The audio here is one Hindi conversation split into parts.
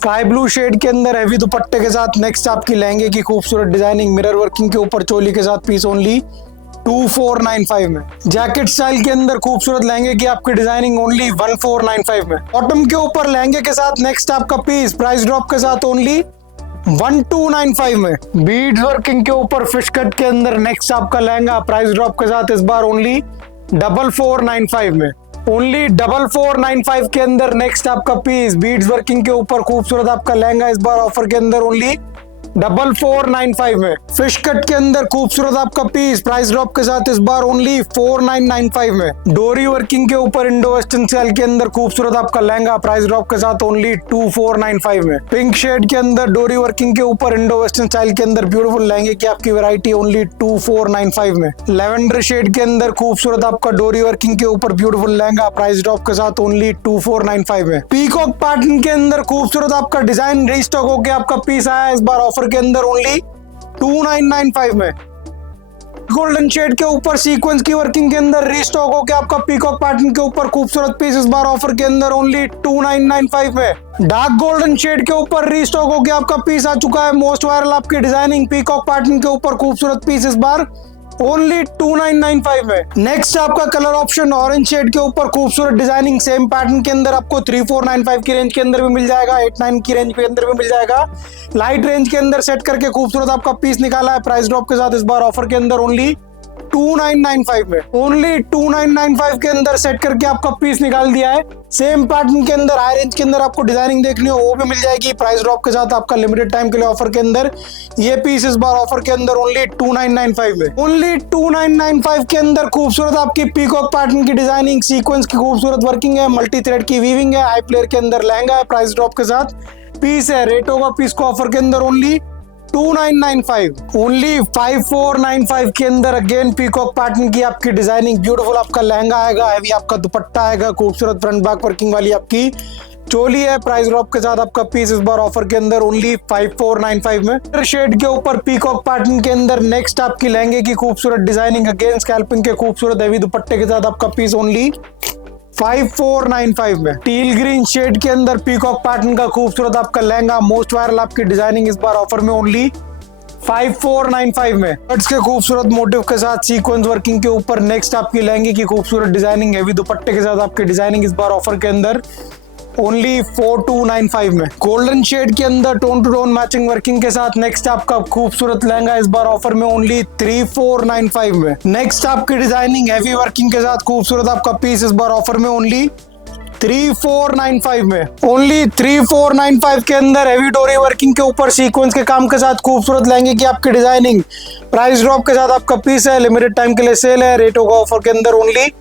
स्काई ब्लू शेड के अंदर हैवी दुपट्टे के साथ नेक्स्ट आपकी लहंगे की खूबसूरत डिजाइनिंग मिरर वर्किंग के ऊपर चोली के साथ पीस ओनली 2495 में। जैकेट स्टाइल के अंदर खूबसूरत लहंगे की आपकी डिजाइनिंग ओनली 1495 में। बॉटम के ऊपर लहंगे के साथ नेक्स्ट आपका पीस प्राइस ड्रॉप के साथ ओनली 1295 में। बीड्स वर्किंग के ऊपर फिश कट के अंदर नेक्स्ट आपका लहंगा प्राइस ड्रॉप के साथ इस बार ओनली 4495 में। ओनली 4495 के अंदर नेक्स्ट आपका पीस बीड्स वर्किंग के ऊपर खूबसूरत आपका लहंगा इस बार ऑफर के अंदर ओनली 4495 में। फिश कट के अंदर खूबसूरत आपका पीस प्राइस ड्रॉप के साथ इस बार ओनली 4995 में। डोरी वर्किंग के ऊपर इंडो वेस्टर्न स्टाइल के अंदर खूबसूरत आपका लहंगा प्राइस ड्रॉप के साथ ओनली 2495 में। पिंक शेड के अंदर डोरी वर्किंग के ऊपर इंडो वेस्टर्न स्टाइल के अंदर ब्यूटीफुल लहंगे की आपकी वैरायटी ओनली 2495 में। लेवेंडर शेड के अंदर खूबसूरत आपका डोरी वर्किंग के ऊपर ब्यूटीफुल लहंगा प्राइस ड्रॉप के साथ ओनली 2495 में। पीकॉक पैटर्न के अंदर खूबसूरत आपका डिजाइन रीस्टॉक होकर आपका पीस आया इस बार ऑफर के अंदर ओनली 2995 में। गोल्डन शेड के ऊपर सीक्वेंस की वर्किंग के अंदर रीस्टॉक होकर आपका पीकॉक पैटर्न के ऊपर खूबसूरत पीस इस बार ऑफर के अंदर ओनली 2995 में। डार्क गोल्डन शेड के ऊपर रीस्टॉक होकर आपका पीस आ चुका है मोस्ट वायरल आपकी डिजाइनिंग पीकॉक पैटर्न के ऊपर खूबसूरत पीस इस बार ओनली 2995 में। नेक्स्ट आपका कलर ऑप्शन ऑरेंज शेड के ऊपर खूबसूरत डिजाइनिंग सेम पैटर्न के अंदर आपको 3495 की रेंज के अंदर भी मिल जाएगा, 89 की रेंज के अंदर भी मिल जाएगा। लाइट रेंज के अंदर सेट करके खूबसूरत आपका पीस निकाला है प्राइस ड्रॉप के साथ इस बार ऑफर के अंदर ओनली 2995 में। ओनली 2995 के अंदर सेट करके आपका पीस निकाल दिया है। सेम पैटर्न के अंदर हाई रेंज के अंदर आपको डिजाइनिंग देखनी हो वो भी मिल जाएगी प्राइस ड्रॉप के साथ आपका लिमिटेड टाइम के लिए ऑफर के अंदर। ये पीस इस बार ऑफर के अंदर ओनली 2995 में। ओनली 2995 के अंदर खूबसूरत आपकी पीकॉक पैटर्न की डिजाइनिंग सीक्वेंस की खूबसूरत वर्किंग है, मल्टी थ्रेड की वीविंग है, हाई फ्लेयर के अंदर लहंगा है, प्राइस ड्रॉप के साथ पीस है। रेट होगा पीस को ऑफर के अंदर ओनली 2995। ओनली 5495 के अंदर अगेन पीकॉक पैटर्न की आपकी डिजाइनिंग ब्यूटीफुल आपका लहंगा आएगा, हैवी आपका दुपट्टा आएगा, खूबसूरत फ्रंट बैक वर्किंग वाली आपकी चोली है, प्राइस ड्रॉप के साथ आपका पीस इस बार ऑफर के अंदर ओनली 5495 में। शेड के ऊपर पीकॉक पैटर्न के अंदर नेक्स्ट आपकी लहंगे की खूबसूरत डिजाइनिंग अगेन स्कैल्पिंग के खूबसूरत हैवी दुपट्टे के साथ आपका पीस ओनली 5495 में। टील ग्रीन शेड के अंदर पीकॉक पैटर्न का खूबसूरत आपका लहंगा मोस्ट वायरल आपकी डिजाइनिंग इस बार ऑफर में ओनली 5495 में। कट्स के खूबसूरत मोटिव के साथ सीक्वेंस वर्किंग के ऊपर नेक्स्ट आपकी लहंगे की खूबसूरत डिजाइनिंग हैवी दुपट्टे के साथ आपकी डिजाइनिंग इस बार ऑफर के अंदर ओनली 4295 में। गोल्डन शेड के अंदर tone to tone matching working के साथ नेक्स्ट आपका खूबसूरत लहंगा इस बार ऑफर में ओनली 3495 में। नेक्स्ट आपकी डिजाइनिंग हैवी वर्किंग के साथ खूबसूरत आपका पीस इस बार ऑफर में ओनली 3495 में। ओनली 3495 के अंदर हैवी डोरी वर्किंग के ऊपर सीक्वेंस के काम के साथ खूबसूरत लहंगे की आपकी डिजाइनिंग प्राइस ड्रॉप के साथ आपका पीस है, लिमिटेड टाइम के लिए सेल है, रेट होगा ऑफर के अंदर ओनली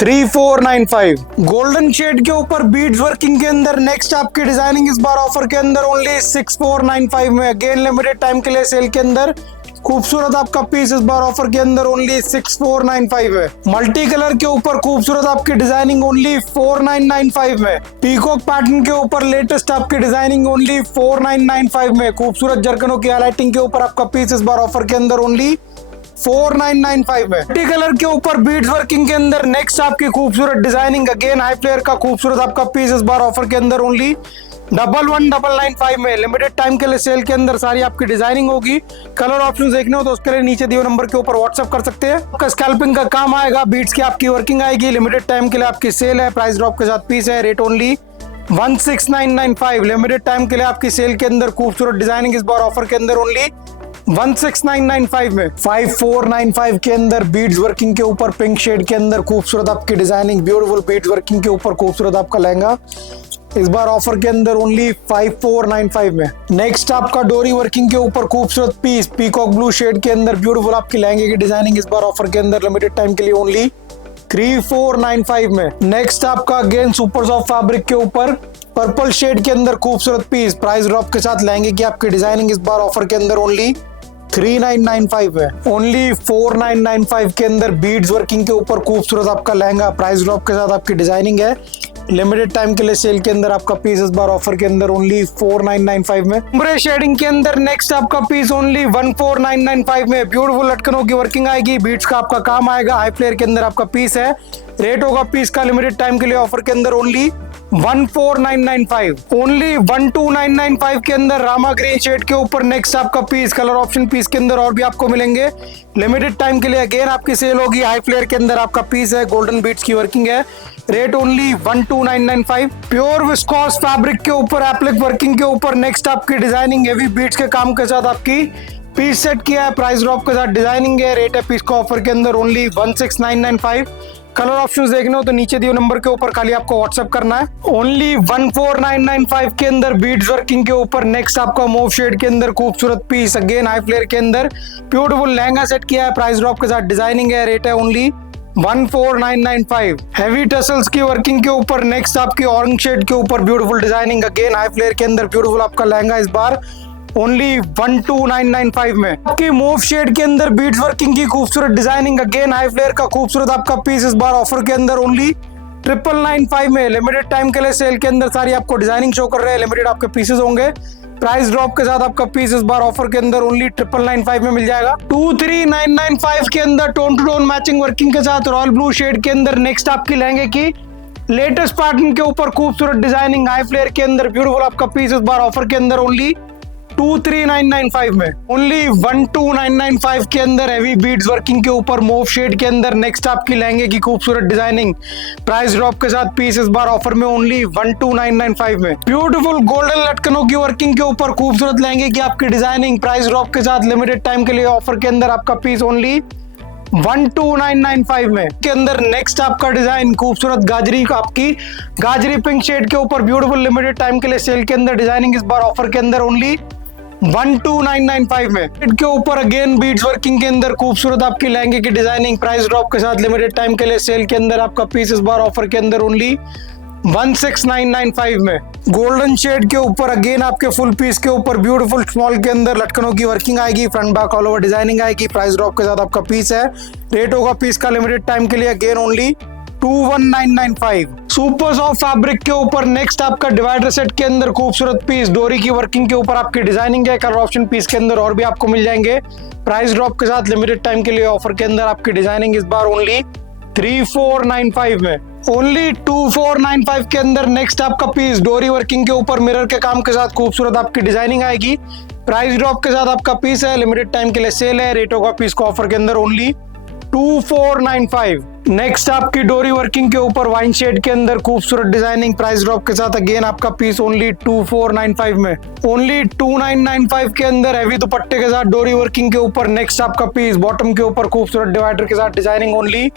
3495। गोल्डन शेड के ऊपर बीड्स वर्किंग के अंदर नेक्स्ट आपकी डिजाइनिंग इस बार ऑफर के अंदर ओनली 6495 में। अगेन लिमिटेड टाइम के लिए सेल के अंदर खूबसूरत आपका पीस इस बार ऑफर के अंदर ओनली 6495 है। मल्टी कलर के ऊपर खूबसूरत आपकी डिजाइनिंग ओनली 4995 में। पीकॉक पैटर्न के ऊपर लेटेस्ट आपकी डिजाइनिंग ओनली 4995 में। खूबसूरत जरकनों की हाईलाइटिंग के ऊपर आपका पीस इस बार ऑफर के अंदर ओनली 4995 में। मल्टी कलर के ऊपर बीड्स वर्किंग के अंदर नेक्स्ट आपकी खूबसूरत डिजाइनिंग अगेन हाई फ्लेयर का खूबसूरत आपका पीस इस बार ऑफर के अंदर ओनली 11995 में। लिमिटेड टाइम के लिए सेल के अंदर सारी आपकी डिजाइनिंग होगी। कलर ऑप्शन देखने हो तो उसके लिए नीचे दिए नंबर के ऊपर व्हाट्सएप कर सकते हैं। आपका स्कैल्पिंग का काम आएगा, बीट्स की आपकी वर्किंग आएगी, लिमिटेड टाइम के लिए आपकी सेल है, प्राइस ड्रॉप के साथ पीस है, रेट ओनली 16995। लिमिटेड टाइम के लिए आपकी सेल के अंदर खूबसूरत डिजाइनिंग इस बार ऑफर के अंदर ओनली 16995 में। 5495 के अंदर बीड्स वर्किंग के ऊपर पिंक शेड के अंदर खूबसूरत आपकी डिजाइनिंग ब्यूटीफुल बीड्स वर्किंग के ऊपर खूबसूरत आपका लहंगा इस बार ऑफर के अंदर ओनली 5495 में। नेक्स्ट आपका डोरी वर्किंग के ऊपर खूबसूरत पीस पीकॉक ब्लू शेड के अंदर ब्यूटीफुल आपकी लहंगे की डिजाइनिंग इस बार ऑफर के अंदर लिमिटेड टाइम के लिए ओनली 3495 में। नेक्स्ट आपका अगेन सुपर सॉफ्ट फैब्रिक के ऊपर पर्पल शेड के अंदर खूबसूरत पीस प्राइस ड्रॉप के साथ लहंगे की आपकी डिजाइनिंग इस बार ऑफर के अंदर ओनली 3995 है। ओनली 4995 के अंदर बीड्स वर्किंग के ऊपर खूबसूरत आपका लहंगा प्राइस ड्रॉप के साथ आपकी डिजाइनिंग है, लिमिटेड टाइम के लिए सेल के अंदर आपका पीस इस बार ऑफर के अंदर ओनली 4995 में। उम्रे शेडिंग के अंदर नेक्स्ट आपका पीस ओनली 14995 में। ब्यूटीफुल लटकनों की वर्किंग आएगी, बीट्स का आपका काम आएगा, हाई फ्लेयर के अंदर आपका पीस है, रेट होगा पीस का लिमिटेड टाइम के लिए ऑफर के अंदर ओनली 14995, ओनली 12995 के अंदर रामा ग्रीन शेड के ऊपर नेक्स्ट आपका पीस कलर ऑप्शन पीस के अंदर और भी आपको मिलेंगे लिमिटेड टाइम के लिए। अगेन आपकी सेल होगी, हाई फ्लेयर के अंदर आपका पीस है, गोल्डन बीट्स की वर्किंग है, rate only 12995। Pure viscous fabric के ऊपर एप्लिक वर्किंग के ऊपर नेक्स्ट आपकी डिजाइनिंग हेवी बीट्स के काम के साथ आपकी पीस सेट किया है, प्राइस ड्रॉप के साथ डिजाइनिंग है, रेट है पीस का ऑफर के अंदर ओनली 16995। कलर ऑप्शंस देखने हो तो नीचे दिए नंबर के ऊपर खाली आपको व्हाट्सएप करना है। ओनली 14995 के अंदर बीड्स वर्किंग के ऊपर नेक्स्ट आपका मूव शेड के अंदर खूबसूरत पीस, अगेन हाई फ्लेयर के अंदर ब्यूटीफुल लहंगा सेट किया है, प्राइस ड्रॉप के साथ डिजाइनिंग है, रेट है ओनली 14995। हैवी टसल्स की वर्किंग के ऊपर नेक्स्ट आपकी ऑरेंज शेड के ऊपर beautiful designing, again high flare के अंदर ब्यूटीफुल आपका लहंगा इस बार ओनली 12995 में। आपकी मूव शेड के अंदर बीट्स वर्किंग की खूबसूरत डिजाइनिंग, अगेन हाई फ्लेयर का खूबसूरत आपका पीस इस बार ऑफर के अंदर ओनली 9995 में। लिमिटेड टाइम के लिए सेल के अंदर सारी आपको डिजाइनिंग शो कर रहे हैं, लिमिटेड आपके पीसेस होंगे, प्राइस ड्रॉप के साथ आपका पीस इस बार ऑफर के अंदर ओनली 9995 में मिल जाएगा। 23995 के अंदर tone to tone matching working के साथ रॉयल ब्लू शेड के अंदर नेक्स्ट आपकी लहंगे की लेटेस्ट पैटर्न के ऊपर खूबसूरत डिजाइनिंग, हाई फ्लेयर के अंदर ब्यूटीफुल आपका पीस इस बार ऑफर के अंदर ओनली 23995 में। ओनली 12995 के अंदर हैवी बीड्स वर्किंग के ऊपर मूव शेड के अंदर नेक्स्ट आपकी लहंगे की खूबसूरत डिजाइनिंग, प्राइस ड्रॉप के साथ पीस इस बार ऑफर में ओनली 12995 में। ब्यूटीफुल गोल्डन लटकनों की वर्किंग के ऊपर खूबसूरत लहंगे की आपकी डिजाइनिंग, प्राइस ड्रॉप के साथ लिमिटेड टाइम के लिए ऑफर के अंदर आपका पीस ओनली 12995 में। के अंदर नेक्स्ट आपका डिजाइन खूबसूरत गाजरी आपकी गाजरी पिंक शेड के ऊपर ब्यूटीफुल लिमिटेड टाइम के लिए सेल के अंदर डिजाइनिंग इस बार ऑफर के अंदर ओनली 12995 में। के ऊपर अगेन बीड्स वर्किंग के अंदर खूबसूरत आपकी लहंगे की डिजाइनिंग, प्राइस ड्रॉप के साथ लिमिटेड टाइम के लिए सेल के अंदर आपका पीस इस बार ऑफर के अंदर ओनली 16995 में। गोल्डन शेड के ऊपर अगेन आपके फुल पीस के ऊपर ब्यूटीफुल स्मॉल के अंदर लटकनों की वर्किंग आएगी, front back all over designing आएगी, प्राइस ड्रॉप के साथ आपका पीस है, रेट होगा पीस का लिमिटेड टाइम के लिए again only 21995। Super soft fabric के ऊपर नेक्स्ट आपका डिवाइडर सेट के अंदर खूबसूरत पीस, डोरी की वर्किंग के ऊपर आपकी डिजाइनिंग है, कलर ऑप्शन पीस के अंदर और भी आपको मिल जाएंगे, प्राइस ड्रॉप के साथ लिमिटेड टाइम के लिए ऑफर के अंदर आपकी डिजाइनिंग इस बार ओनली 3495 में। ओनली 2495 के अंदर नेक्स्ट आपका पीस डोरी वर्किंग के ऊपर मिरर के काम के साथ खूबसूरत आपकी डिजाइनिंग आएगी, प्राइस ड्रॉप के साथ आपका पीस है, लिमिटेड टाइम के लिए सेल है, रेट होगा पीस को ऑफर के अंदर ओनली 2495। नेक्स्ट आपकी डोरी वर्किंग के ऊपर वाइन शेड के अंदर खूबसूरत डिजाइनिंग, प्राइस ड्रॉप के साथ अगेन आपका पीस ओनली 2495 में। ओनली 2995 के अंदर हैवी दुपट्टे के साथ डोरी वर्किंग के ऊपर नेक्स्ट आपका पीस बॉटम के ऊपर खूबसूरत डिवाइडर के साथ डिजाइनिंग ओनली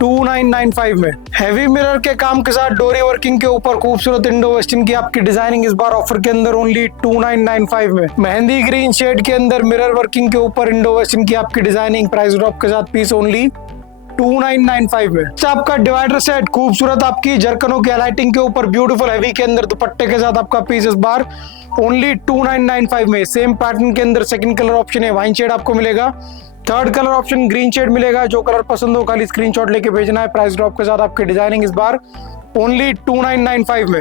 2995 में। हैवी मिरर के काम के साथ डोरी वर्किंग के ऊपर खूबसूरत इंडो वेस्टर्न की आपकी डिजाइनिंग इस बार ऑफर के अंदर ओनली 2995 में। मेहंदी ग्रीन शेड के अंदर मिरर वर्किंग के ऊपर इंडो वेस्टर्न की आपकी डिजाइनिंग, प्राइस ड्रॉप के साथ पीस ओनली 2995 में। आपका डिवाइडर सेट खूबसूरत आपकी जरकनों की लाइटिंग के ऊपर ब्यूटीफुल हैवी के अंदर दुपट्टे के साथ आपका पीस इस बार ओनली 2995 में। सेम पैटर्न के अंदर सेकंड कलर ऑप्शन है वाइन शेड आपको मिलेगा, third colour option green shade मिलेगा, जो कलर पसंद हो खाली स्क्रीनशॉट लेके भेजना है, प्राइस ड्रॉप के साथ आपकी डिजाइनिंग इस बार ओनली 2995 में।